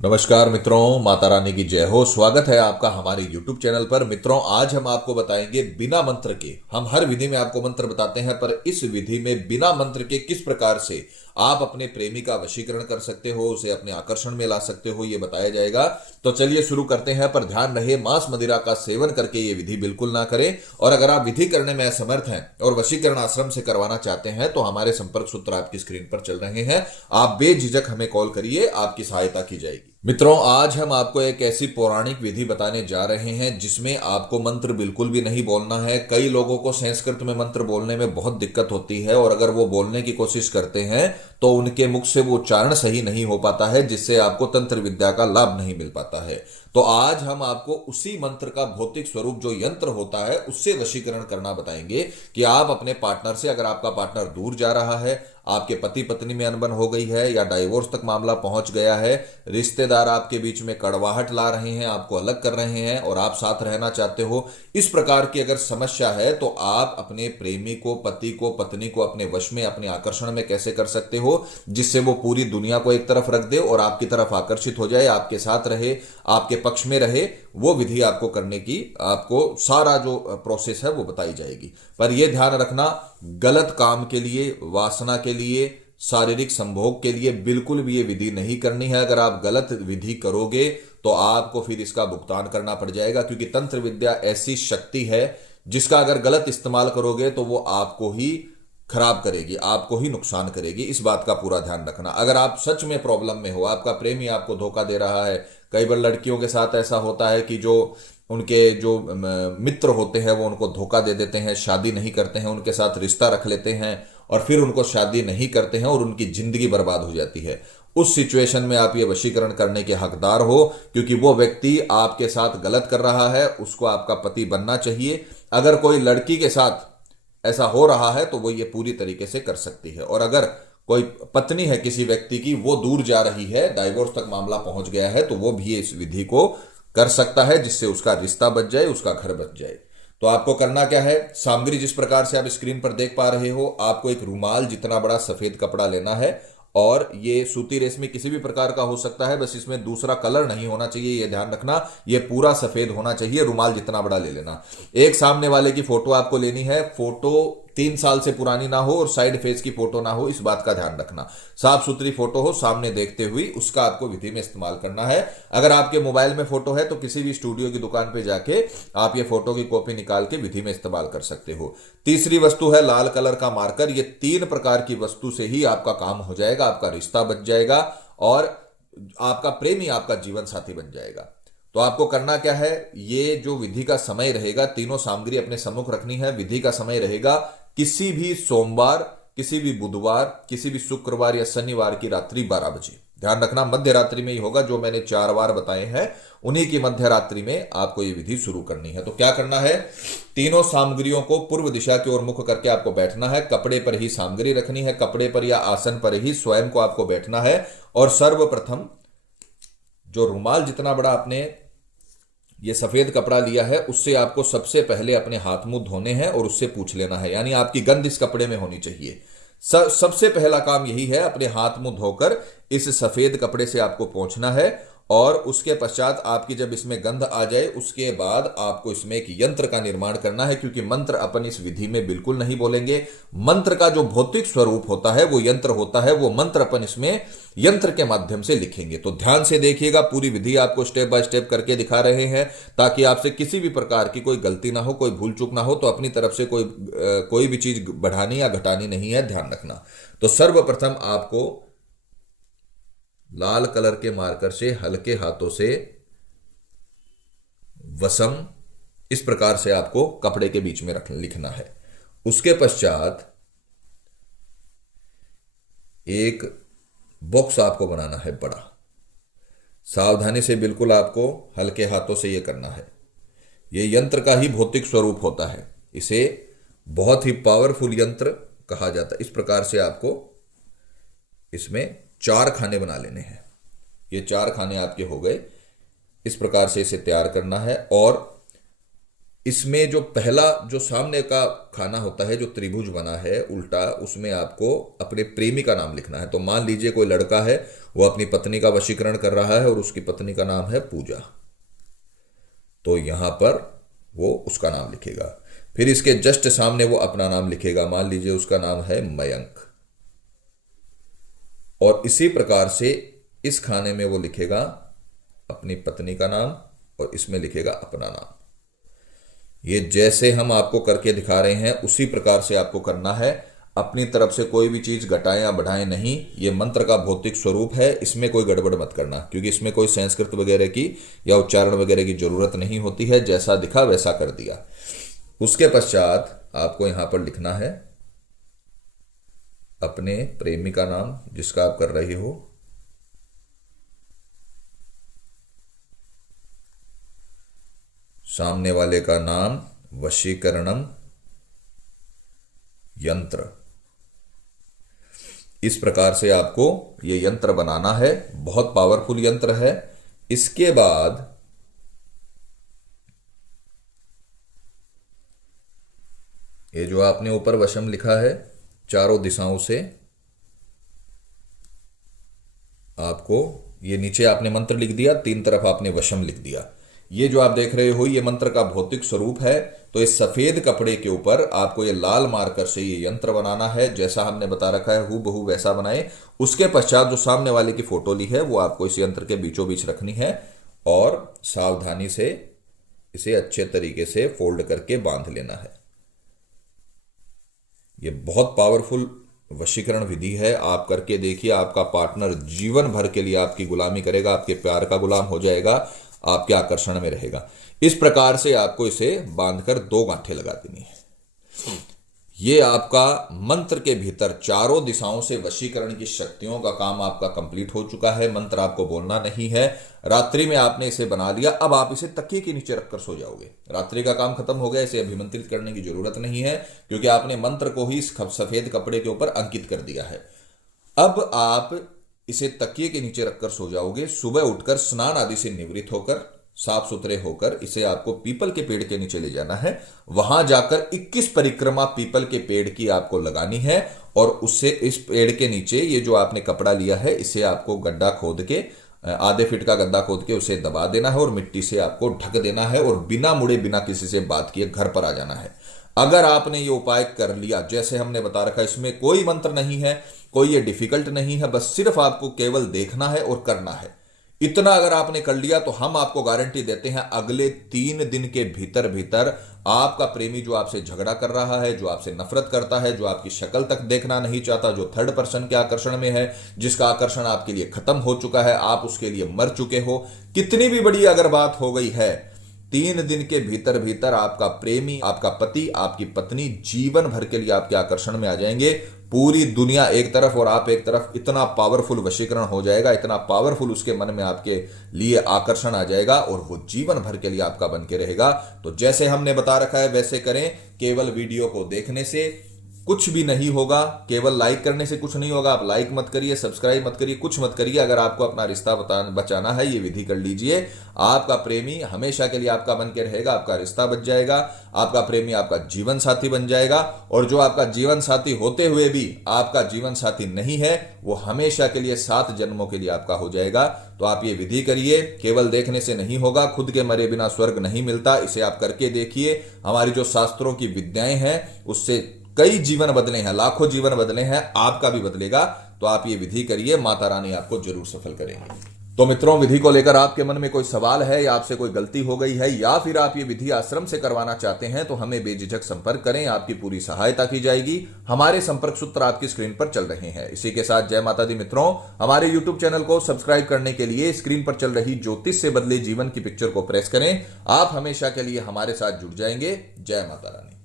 नमस्कार मित्रों, माता रानी की जय हो। स्वागत है आपका हमारे YouTube चैनल पर। मित्रों, आज हम आपको बताएंगे बिना मंत्र के। हम हर विधि में आपको मंत्र बताते हैं, पर इस विधि में बिना मंत्र के किस प्रकार से आप अपने प्रेमी का वशीकरण कर सकते हो, उसे अपने आकर्षण में ला सकते हो, ये बताया जाएगा। तो चलिए शुरू करते हैं। पर ध्यान रहे, मांस मदिरा का सेवन करके ये विधि बिल्कुल ना करें। और अगर आप विधि करने में असमर्थ हैं और वशीकरण आश्रम से करवाना चाहते हैं तो हमारे संपर्क सूत्र आपकी स्क्रीन पर चल रहे हैं। आप बेझिझक हमें कॉल करिए, आपकी सहायता की जाएगी। मित्रों, आज हम आपको एक ऐसी पौराणिक विधि बताने जा रहे हैं जिसमें आपको मंत्र बिल्कुल भी नहीं बोलना है। कई लोगों को संस्कृत में मंत्र बोलने में बहुत दिक्कत होती है, और अगर वो बोलने की कोशिश करते हैं तो उनके मुख से वो उच्चारण सही नहीं हो पाता है, जिससे आपको तंत्र विद्या का लाभ नहीं मिल पाता है। तो आज हम आपको उसी मंत्र का भौतिक स्वरूप जो यंत्र होता है उससे वशीकरण करना बताएंगे कि आप अपने पार्टनर से, अगर आपका पार्टनर दूर जा रहा है, आपके पति पत्नी में अनबन हो गई है या डाइवोर्स तक मामला पहुंच गया है, रिश्तेदार आपके बीच में कड़वाहट ला रहे हैं, आपको अलग कर रहे हैं और आप साथ रहना चाहते हो, इस प्रकार की अगर समस्या है तो आप अपने प्रेमी को, पति को, पत्नी को अपने वश में, अपने आकर्षण में कैसे कर सकते हो जिससे वो पूरी दुनिया को एक तरफ रख दे और आपकी तरफ आकर्षित हो जाए, आपके साथ रहे, आपके पक्ष में रहे। वो विधि आपको करने की, आपको सारा जो प्रोसेस है वो बताई जाएगी। पर यह ध्यान रखना, गलत काम के लिए, वासना के लिए, शारीरिक संभोग के लिए बिल्कुल भी ये विधि नहीं करनी है। अगर आप गलत विधि करोगे तो आपको फिर इसका भुगतान करना पड़ जाएगा, क्योंकि तंत्र विद्या ऐसी शक्ति है जिसका अगर गलत इस्तेमाल करोगे तो वो आपको ही खराब करेगी, आपको ही नुकसान करेगी। इस बात का पूरा ध्यान रखना। अगर आप सच में प्रॉब्लम में हो, आपका प्रेमी आपको धोखा दे रहा है, कई बार लड़कियों के साथ ऐसा होता है कि जो उनके जो मित्र होते हैं वो उनको धोखा दे देते हैं, शादी नहीं करते हैं, उनके साथ रिश्ता रख लेते हैं और फिर उनको शादी नहीं करते हैं और उनकी जिंदगी बर्बाद हो जाती है। उस सिचुएशन में आप ये वशीकरण करने के हकदार हो, क्योंकि वो व्यक्ति आपके साथ गलत कर रहा है, उसको आपका पति बनना चाहिए। अगर कोई लड़की के साथ ऐसा हो रहा है तो वो ये पूरी तरीके से कर सकती है। और अगर कोई पत्नी है किसी व्यक्ति की, वो दूर जा रही है, डाइवोर्स तक मामला पहुंच गया है, तो वो भी इस विधि को कर सकता है, जिससे उसका रिश्ता बच जाए, उसका घर बच जाए। तो आपको करना क्या है, सामग्री जिस प्रकार से आप स्क्रीन पर देख पा रहे हो, आपको एक रूमाल जितना बड़ा सफेद कपड़ा लेना है, और ये सूती रेशमी किसी भी प्रकार का हो सकता है, बस इसमें दूसरा कलर नहीं होना चाहिए, ये ध्यान रखना। ये पूरा सफेद होना चाहिए। रूमाल जितना बड़ा ले लेना। एक सामने वाले की फोटो आपको लेनी है। फोटो 3 साल से पुरानी ना हो और साइड फेस की फोटो ना हो, इस बात का ध्यान रखना। साफ सुथरी फोटो हो, सामने देखते हुए उसका आपको विधि में इस्तेमाल करना है। अगर आपके मोबाइल में फोटो है तो किसी भी स्टूडियो की दुकान पे जाके आप ये फोटो की कॉपी निकाल के विधि में इस्तेमाल कर सकते हो। तीसरी वस्तु है लाल कलर का मार्कर। ये 3 प्रकार की वस्तु से ही आपका काम हो जाएगा, आपका रिश्ता बच जाएगा और आपका प्रेमी आपका जीवन साथी बन जाएगा। तो आपको करना क्या है, ये जो विधि का समय रहेगा, तीनों सामग्री अपने सम्मुख रखनी है। विधि का समय रहेगा किसी भी सोमवार, किसी भी बुधवार, किसी भी शुक्रवार या शनिवार की रात्रि 12 बजे। ध्यान रखना, मध्य रात्रि में ही होगा। जो मैंने 4 बार बताए हैं उन्हीं की मध्य रात्रि में आपको ये विधि शुरू करनी है। तो क्या करना है, तीनों सामग्रियों को पूर्व दिशा की ओर मुख करके आपको बैठना है। कपड़े पर ही सामग्री रखनी है, कपड़े पर या आसन पर ही स्वयं को आपको बैठना है। और सर्वप्रथम जो रुमाल जितना बड़ा आपने ये सफेद कपड़ा लिया है, उससे आपको सबसे पहले अपने हाथ मुंह धोने हैं और उससे पूछ लेना है, यानी आपकी गंध इस कपड़े में होनी चाहिए। सबसे पहला काम यही है, अपने हाथ मुंह धोकर इस सफेद कपड़े से आपको पोंछना है। और उसके पश्चात आपकी जब इसमें गंध आ जाए, उसके बाद आपको इसमें एक यंत्र का निर्माण करना है, क्योंकि मंत्र अपन इस विधि में बिल्कुल नहीं बोलेंगे। मंत्र का जो भौतिक स्वरूप होता है वो यंत्र होता है, वो मंत्र अपन इसमें यंत्र के माध्यम से लिखेंगे। तो ध्यान से देखिएगा, पूरी विधि आपको स्टेप बाय स्टेप करके दिखा रहे हैं, ताकि आपसे किसी भी प्रकार की कोई गलती ना हो, कोई भूल चूक ना हो। तो अपनी तरफ से कोई भी चीज बढ़ानी या घटानी नहीं है, ध्यान रखना। तो सर्वप्रथम आपको लाल कलर के मार्कर से हल्के हाथों से वसम इस प्रकार से आपको कपड़े के बीच में लिखना है। उसके पश्चात एक बॉक्स आपको बनाना है बड़ा। सावधानी से बिल्कुल आपको हल्के हाथों से यह करना है। यह यंत्र का ही भौतिक स्वरूप होता है, इसे बहुत ही पावरफुल यंत्र कहा जाता है। इस प्रकार से आपको इसमें 4 खाने बना लेने हैं। ये 4 खाने आपके हो गए। इस प्रकार से इसे तैयार करना है और इसमें जो पहला जो सामने का खाना होता है, जो त्रिभुज बना है उल्टा, उसमें आपको अपने प्रेमी का नाम लिखना है। तो मान लीजिए कोई लड़का है, वो अपनी पत्नी का वशीकरण कर रहा है और उसकी पत्नी का नाम है पूजा, तो यहां पर वो उसका नाम लिखेगा। फिर इसके जस्ट सामने वो अपना नाम लिखेगा, मान लीजिए उसका नाम है मयंक, और इसी प्रकार से इस खाने में वो लिखेगा अपनी पत्नी का नाम और इसमें लिखेगा अपना नाम। ये जैसे हम आपको करके दिखा रहे हैं उसी प्रकार से आपको करना है। अपनी तरफ से कोई भी चीज घटाएं या बढ़ाएं नहीं। ये मंत्र का भौतिक स्वरूप है, इसमें कोई गड़बड़ मत करना, क्योंकि इसमें कोई संस्कृत वगैरह की या उच्चारण वगैरह की जरूरत नहीं होती है। जैसा दिखा वैसा कर दिया। उसके पश्चात आपको यहां पर लिखना है अपने प्रेमी का नाम जिसका आप कर रहे हो, सामने वाले का नाम, वशीकरणम यंत्र। इस प्रकार से आपको यह यंत्र बनाना है। बहुत पावरफुल यंत्र है। इसके बाद ये जो आपने ऊपर वशम लिखा है, चारों दिशाओं से आपको ये नीचे आपने मंत्र लिख दिया, तीन तरफ आपने वशम लिख दिया। ये जो आप देख रहे हो ये मंत्र का भौतिक स्वरूप है। तो इस सफेद कपड़े के ऊपर आपको ये लाल मार्कर से ये यंत्र बनाना है, जैसा हमने बता रखा है हूबहू वैसा बनाए। उसके पश्चात जो सामने वाले की फोटो ली है वो आपको इस यंत्र के बीचों बीच रखनी है और सावधानी से इसे अच्छे तरीके से फोल्ड करके बांध लेना है। ये बहुत पावरफुल वशीकरण विधि है। आप करके देखिए, आपका पार्टनर जीवन भर के लिए आपकी गुलामी करेगा, आपके प्यार का गुलाम हो जाएगा, आपके आकर्षण में रहेगा। इस प्रकार से आपको इसे बांधकर 2 गांठें लगा देनी है। ये आपका मंत्र के भीतर चारों दिशाओं से वशीकरण की शक्तियों का काम आपका कंप्लीट हो चुका है। मंत्र आपको बोलना नहीं है। रात्रि में आपने इसे बना लिया, अब आप इसे तकिए के नीचे रखकर सो जाओगे। रात्रि का काम खत्म हो गया, इसे अभिमंत्रित करने की जरूरत नहीं है, क्योंकि आपने मंत्र को ही इस सफेद कपड़े के ऊपर अंकित कर दिया है। अब आप इसे तकिए के नीचे रखकर सो जाओगे। सुबह उठकर स्नान आदि से निवृत्त होकर, साफ सुथरे होकर, इसे आपको पीपल के पेड़ के नीचे ले जाना है। वहां जाकर 21 परिक्रमा पीपल के पेड़ की आपको लगानी है और उससे इस पेड़ के नीचे ये जो आपने कपड़ा लिया है इसे आपको गड्ढा खोद के, आधे फीट का गड्ढा खोद के उसे दबा देना है और मिट्टी से आपको ढक देना है और बिना मुड़े बिना किसी से बात किए घर पर आ जाना है। अगर आपने ये उपाय कर लिया जैसे हमने बता रखा, इसमें कोई मंत्र नहीं है, कोई ये डिफिकल्ट नहीं है, बस सिर्फ आपको केवल देखना है और करना है। इतना अगर आपने कर लिया तो हम आपको गारंटी देते हैं अगले 3 दिन के भीतर भीतर आपका प्रेमी जो आपसे झगड़ा कर रहा है, जो आपसे नफरत करता है, जो आपकी शक्ल तक देखना नहीं चाहता, जो थर्ड पर्सन के आकर्षण में है, जिसका आकर्षण आपके लिए खत्म हो चुका है, आप उसके लिए मर चुके हो, कितनी भी बड़ी अगर बात हो गई है, 3 दिन के भीतर भीतर आपका प्रेमी, आपका पति, आपकी पत्नी जीवन भर के लिए आपके आकर्षण में आ जाएंगे। पूरी दुनिया एक तरफ और आप एक तरफ, इतना पावरफुल वशीकरण हो जाएगा, इतना पावरफुल उसके मन में आपके लिए आकर्षण आ जाएगा और वो जीवन भर के लिए आपका बन के रहेगा। तो जैसे हमने बता रखा है वैसे करें। केवल वीडियो को देखने से कुछ भी नहीं होगा, केवल लाइक करने से कुछ नहीं होगा। आप लाइक मत करिए, सब्सक्राइब मत करिए, कुछ मत करिए। अगर आपको अपना रिश्ता बचाना है, ये विधि कर लीजिए। आपका प्रेमी हमेशा के लिए आपका बन के रहेगा, आपका रिश्ता बच जाएगा, आपका प्रेमी आपका जीवन साथी बन जाएगा। और जो आपका जीवन साथी होते हुए भी आपका जीवन साथी नहीं है, वो हमेशा के लिए 7 जन्मों के लिए आपका हो जाएगा। तो आप ये विधि करिए, केवल देखने से नहीं होगा। खुद के मरे बिना स्वर्ग नहीं मिलता, इसे आप करके देखिए। हमारी जो शास्त्रों की विद्याएं हैं उससे कई जीवन बदले हैं, लाखों जीवन बदले हैं, आपका भी बदलेगा। तो आप ये विधि करिए, माता रानी आपको जरूर सफल करेंगे। तो मित्रों, विधि को लेकर आपके मन में कोई सवाल है या आपसे कोई गलती हो गई है या फिर आप ये विधि आश्रम से करवाना चाहते हैं तो हमें बेझिझक संपर्क करें, आपकी पूरी सहायता की जाएगी। हमारे संपर्क सूत्र आपकी स्क्रीन पर चल रहे हैं। इसी के साथ जय माता दी मित्रों, हमारे यूट्यूब चैनल को सब्सक्राइब करने के लिए स्क्रीन पर चल रही ज्योतिष से बदले जीवन की पिक्चर को प्रेस करें। आप हमेशा के लिए हमारे साथ जुड़ जाएंगे। जय माता रानी।